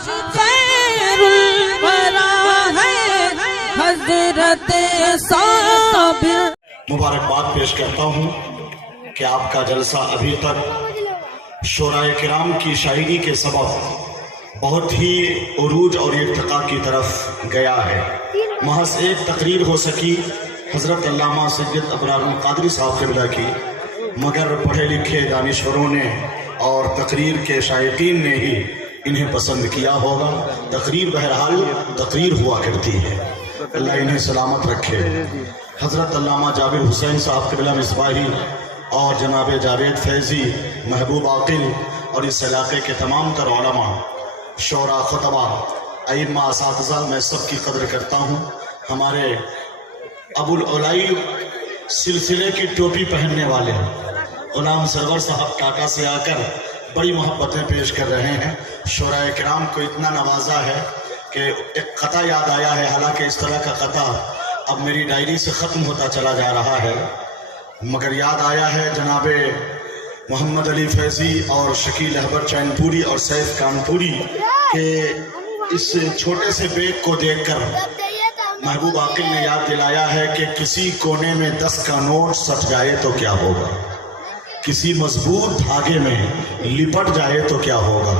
خیر الورا ہے حضرت صابر۔ مبارکباد پیش کرتا ہوں کہ آپ کا جلسہ ابھی تک شورائے کرام کی شاعری کے سبب بہت ہی عروج اور ارتقاء کی طرف گیا ہے۔ محض ایک تقریر ہو سکی حضرت علامہ سید ابرار القادری صاحب قبلہ کی، مگر پڑھے لکھے دانشوروں نے اور تقریر کے شائقین نے ہی انہیں پسند کیا ہوگا۔ تقریر بہرحال تقریر ہوا کرتی ہے، اللہ انہیں سلامت رکھے۔ حضرت علامہ جابر حسین صاحب قبلہ مصباحی اور جناب جاوید فیضی، محبوب عاقل اور اس علاقے کے تمام تر علماء، شعراء، خطبہ، ائمہ، اساتذہ، میں سب کی قدر کرتا ہوں۔ ہمارے ابو العلائی سلسلے کی ٹوپی پہننے والے غلام سرور صاحب ٹاٹا سے آ کر بڑی محبتیں پیش کر رہے ہیں۔ شعراء کرام کو اتنا نوازا ہے کہ ایک قطع یاد آیا ہے، حالانکہ اس طرح کا قطع اب میری ڈائری سے ختم ہوتا چلا جا رہا ہے، مگر یاد آیا ہے جناب محمد علی فیضی اور شکیل احبر چین پوری اور سیف کانپوری کے اس چھوٹے سے بیگ کو دیکھ کر محبوب عاقل نے یاد دلایا ہے کہ کسی کونے میں 10 کا نوٹ سٹ جائے تو کیا ہوگا، کسی مضبوط دھاگے میں لپٹ جائے تو کیا ہوگا،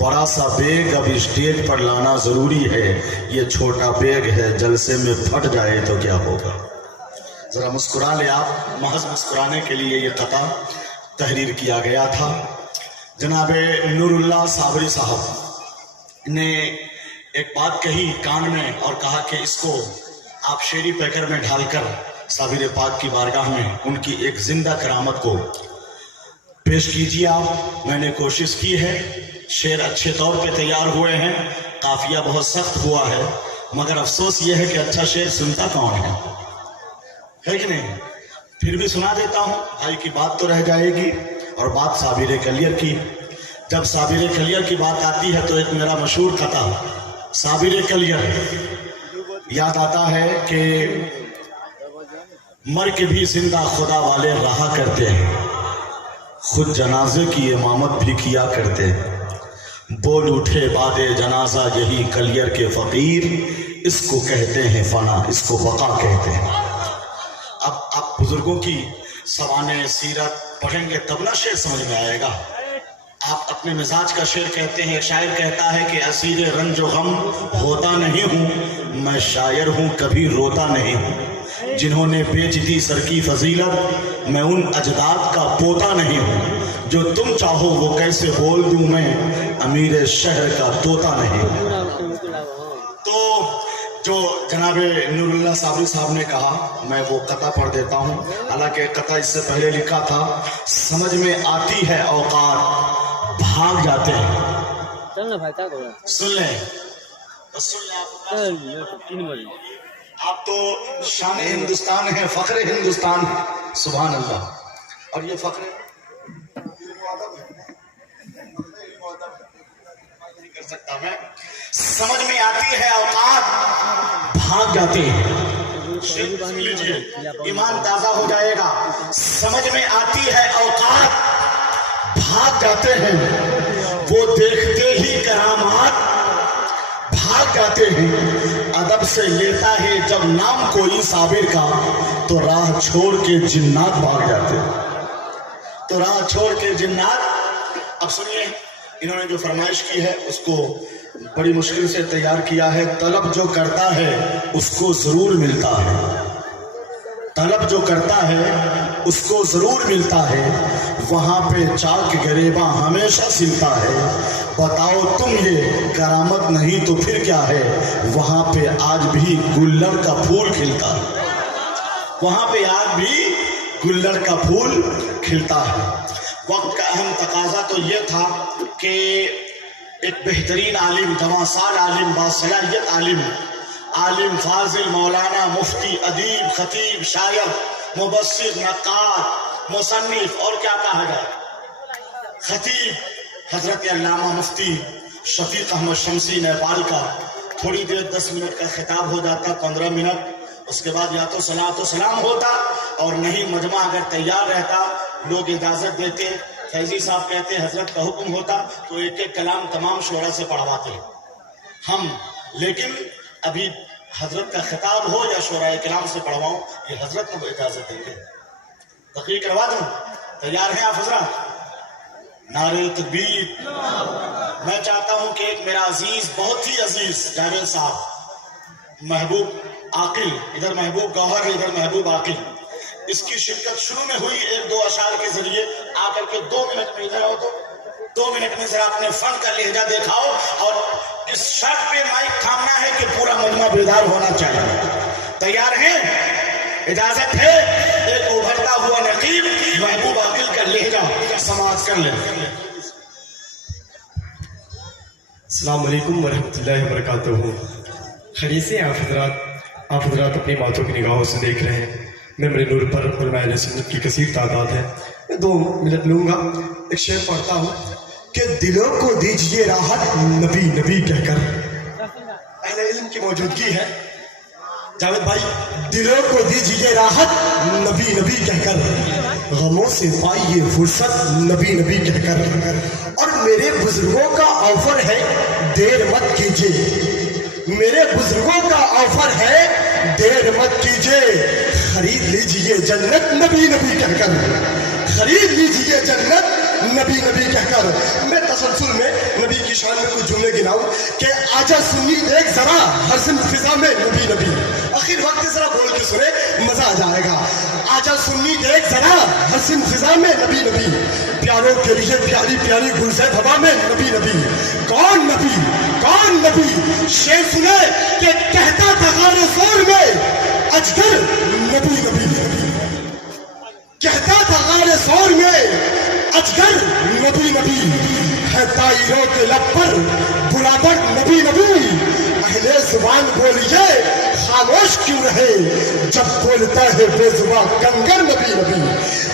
بڑا سا بیگ اب اسٹیج پر لانا ضروری ہے، یہ چھوٹا بیگ ہے جلسے میں پھٹ جائے تو کیا ہوگا۔ ذرا مسکرا لے آپ، محض مسکرانے کے لیے یہ قطع تحریر کیا گیا تھا۔ جناب نور اللہ صابری صاحب نے ایک بات کہی کان میں اور کہا کہ اس کو آپ شعری پیکر میں ڈھال کر صابر پاک کی بارگاہ میں ان کی ایک زندہ کرامت کو پیش کیجیے آپ۔ میں نے کوشش کی ہے، شعر اچھے طور پہ تیار ہوئے ہیں، قافیہ بہت سخت ہوا ہے، مگر افسوس یہ ہے کہ اچھا شعر سنتا کون ہے کہ نہیں؟ پھر بھی سنا دیتا ہوں، بھائی کی بات تو رہ جائے گی، اور بات صابر کلیر کی۔ جب صابر کلیر کی بات آتی ہے تو ایک میرا مشہور قطع صابر کلیر یاد آتا ہے کہ مر کے بھی زندہ خدا والے رہا کرتے ہیں، خود جنازے کی امامت بھی کیا کرتے ہیں، بول اٹھے بعد جنازہ یہی کلیر کے فقیر، اس کو کہتے ہیں فنا، اس کو بقا کہتے ہیں۔ اب آپ بزرگوں کی سوانح سیرت پڑھیں گے تب نہ شعر سمجھ میں آئے گا۔ آپ اپنے مزاج کا شعر کہتے ہیں، شاعر کہتا ہے کہ اسیر رنج و غم ہوتا نہیں ہوں، میں شاعر ہوں کبھی روتا نہیں ہوں، جنہوں نے بیچ دی سر کی فضیلت میں ان اجداد کا پوتا نہیں ہوں، جو تم چاہو وہ کیسے بول دوں میں امیر شہر کا طوطا نہیں ہوں۔ تو جو جناب نور اللہ صابری صاحب نے کہا میں وہ قطع پڑھ دیتا ہوں، حالانکہ قطع اس سے پہلے لکھا تھا، سمجھ میں آتی ہے اوقات بھاگ جاتے ہیں۔ سن لیں بس سن لیں آپ تو شان ہندوستان ہے، فخر ہندوستان ہے، سبحان اللہ۔ اور یہ فخر نہیں کر سکتا میں، سمجھ میں آتی ہے اوقات بھاگ جاتے ہیں، سن لیجئے ایمان تازہ ہو جائے گا۔ سمجھ میں آتی ہے اوقات بھاگ جاتے ہیں، وہ دیکھتے ہی کرامات بھاگ جاتے ہیں، ادب سے لیتا ہے جب نام کوئی صابر کا تو راہ چھوڑ کے جنات بھاگ جاتے ہیں، تو راہ چھوڑ کے جنات۔ اب سنیے انہوں نے جو فرمائش کی ہے اس کو بڑی مشکل سے تیار کیا ہے۔ طلب جو کرتا ہے اس کو ضرور ملتا ہے، طلب جو کرتا ہے اس کو ضرور ملتا ہے، وہاں پہ چاک گریباں ہمیشہ سلتا ہے، بتاؤ تم یہ کرامت نہیں تو پھر کیا ہے، وہاں پہ آج بھی گلر کا پھول کھلتا ہے، وہاں پہ آج بھی گلر کا پھول کھلتا ہے۔ وقت کا اہم تقاضا تو یہ تھا کہ ایک بہترین عالم، دواسال عالم، باصلاحیت عالم، عالم فاضل، مولانا، مفتی، ادیب، خطیب، شاعر، مبصر، نقاد، مصنف، اور کیا کہا جائے، خطیب حضرت علامہ مفتی شفیق احمد شمسی نیپال کا تھوڑی دیر 10 منٹ کا خطاب ہو جاتا، 15 منٹ، اس کے بعد یا تو صلاۃ و سلام ہوتا، اور نہیں مجمع اگر تیار رہتا لوگ اجازت دیتے फैजी साहब कहते हैं हजरत का हुक्म होता तो एक एक कलाम तमाम शोरा से पढ़वाते हम, लेकिन अभी हजरत का खिताब हो या शोरा कलाम से पढ़वाऊं, ये हजरत को इजाजत देंगे। तकरीर करवा दूं? तैयार हैं आप हजरत? नारे तकबीर। मैं चाहता हूं कि एक मेरा अजीज, बहुत ही अजीज जावेद साहब, महबूब आकिल, इधर महबूब गौहर है, इधर महबूब आकिल, इसकी शिरकत शुरू में हुई एक दो अशार के जरिए, आकर के 2 मिनट में इधर आओ तो 2 मिनट में जरा अपने फन का लहजा दिखाओ। और इस शर्त पे माइक थामना है कि पूरा मजमा बेदार होना चाहिए। तैयार हैं? इजाजत है? एक उभरता हुआ नकीब महबूब आकिल का लहजा समाज कर ले। अस्सलाम वालेकुम वरहमतुल्लाहि वबरकातुहू। खैरियत से आप हजरात अपनी बातों की निगाहों से देख रहे हैं। मेरे नूर पर उलमाए सुन्नत की कसीर तादाद है। मैं 2 मिनट लूँगा, एक शेर पढ़ता हूँ कि दिलों को दीजिए राहत नबी नबी कहकर। अहले इल्म की मौजूदगी है जावेद भाई। दिलों को दीजिए राहत नबी नबी कहकर, गमों से पाइए फुर्सत नबी नबी कहकर। और मेरे बुजुर्गों का ऑफर है देर मत कीजिए, मेरे बुजुर्गों का ऑफर है देर मत कीजिए। खरीद लीजिए जन्नत नबी नबी कहकर, खरीद लीजिए जन्नत नबी नबी कहकर। मैं तसलसल में नबी की शान में कुछ जुमले गिनाऊं कि आजा सुन्नी देख जरा हसन फिजा में नबी नबी। आखिर वक्त जरा बोल के सुने, मजा आ जाएगा। आजा सुन्नी देख जरा हसन फिजा में नबी नबी, प्यारों के लिए प्यारी प्यारी गुलज़र हवा में नबी नबी। कौन नबी, कौन नबी? शेर सुने कि कहता था गारे ज़ोर में अजगर नबी नबी, कहता था गारे ज़ोर में अजगर नबी नबी। है ताइरों के लब पर बुलाकर नबी नबी। अहले जुबान बोलिए खामोश क्यों रहे, जब बोलता है बेजुबान कंगर नबी नबी।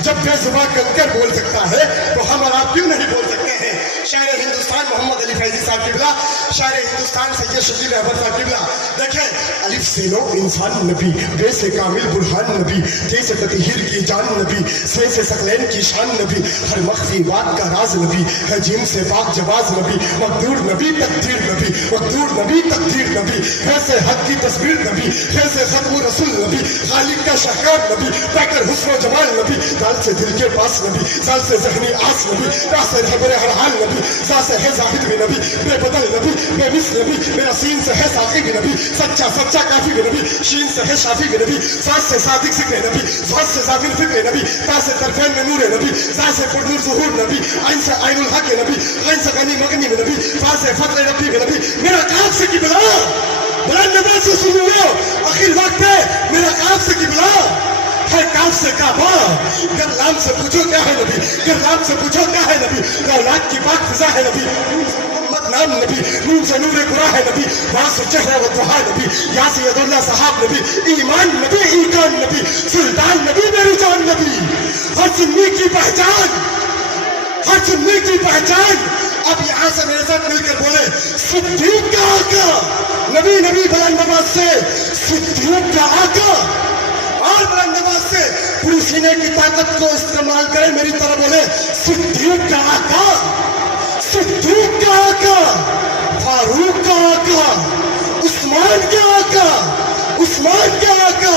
जब बेजुबान कंगर बोल सकता है तो हम और आप क्यों नहीं बोल सकते हैं? शायर हिंदुस्तान मोहम्मद अली फैजी साहब किबला, शायर हिंदुस्तान सैयद शकील अहमद साहब किबला। देखें, अलिफ से लो इंसान नबी, बे से कामिल बुरहान नबी, ते से ततहीर की जान नबी, से सकलैन की शान नबी, हर मख्फी बात का राज नबी, है जिम से पाक जवाज नबी, मकदूर नबी तकदीर नबी, मकदूर नबी तकदीर नबी, है से हक की तस्वीर नबी, है से खत्म रसूल नबी, खालिक का शाहकार नबी, पैकर हुस्न जमाल नबी, दाल से दिल के पास नबी, साल से ज़हनी आस नबी, रा से रहबरे हर हाल नबी, सा से है जाहिद भी नबी, बेबदल नबी, बेमिस नबी, मेरा सीन से है साकी भी नबी, सच्चा सच्चा काफी भी नबी, शीन से है शाफी भी नबी, सास से सादिक सिकरे नबी, सास से जाकिर फिक्रे नबी, ता से तरफेन में नूर नबी, सा से पुरनूर ज़ुहूर नबी, आइन से आइनुल हक नबी, आइन से गनी मगनी नबी, फा से फतह नबी नबी। मेरा काम से की बिला बुलंद नमाज से सुन लो, आखिर वक्त है मेरा काम से की बिला है, काम से काबा। गर लाम से पूछो क्या है नबी, गर लाम से पूछो क्या है नबी, औलाद की पाक फिजा है नबी, नाम नबी, नूर से नूर कुरा है नबी, वहां से चेहरा व दुहा नबी, यहाँ से यदुल्ला साहब नबी, ईमान नबी ईकान नबी, सुल्तान नबी मेरी जान नबी। हर सुन्नी की पहचान, हर सुन्नी की पहचान। अब यहाँ से मेरे साथ मिलकर बोले सिद्दीक का आका नबी नबी बुलंद नवाज से, सिद्दीक का आका। और बुलंद नवाज से पूरी सीने की ताकत को इस्तेमाल करें, मेरी तरह बोले सिद्दीक का आका, सिद्दीक का आका, फारूक का आका, उस्मान का आका, उस्मान का आका,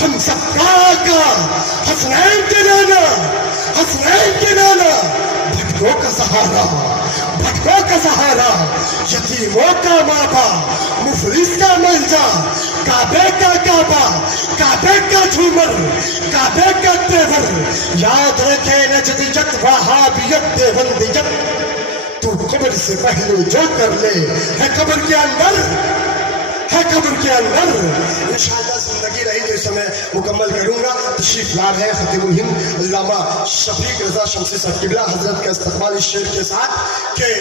हम सबका आका, हसनैन के नाना, हसनैन के नाना, भटकों का सहारा, भटकों का सहारा, यतीमों का मापा, मुफलिस का मलजा, काबे का काबा, काबे का झूमर, काबे का तेवर, याद रखे नजदियत वहाबियत देवंदियत। तू कब्र से पहले जो कर ले है कब्र के अंदर, है कब्र के अंदर। इंशाअल्लाह जिंदगी रही तो इस समय मुकम्मल करूंगा। तशरीफ ला रहे खतीबुल हिंद अल्लामा शफीक रजा शमसी साहब किबला हजरत का इस्तकबाल इस शेर के साथ के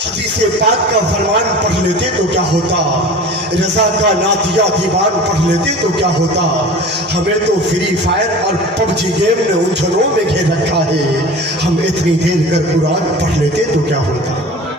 हदीसे पाक का फरमान पढ़ लेते तो क्या होता, रजा का नातिया दीवान पढ़ लेते तो क्या होता। हमें तो फ्री फायर और पबजी गेम ने उलझनों में घेर रखा है, हम इतनी देर कर कुरान पढ़ लेते तो क्या होता।